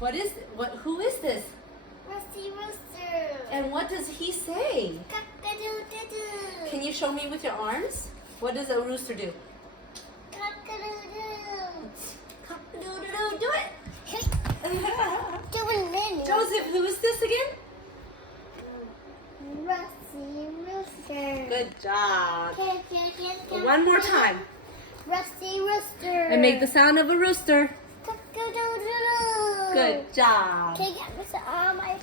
Who is this? Rusty Rooster. And what does he say? Cock-a-doodle-doo. Can you show me with your arms? What does a rooster do? Cock-a-doodle-doo. Cock-a-doodle-doo. Do it. Do it, Lily. Joseph, who is this again? Rusty Rooster. Good job. Can. One more time. Rusty Rooster. And make the sound of a rooster. Cock-a-doodle-doo. Good job. Can you get this on my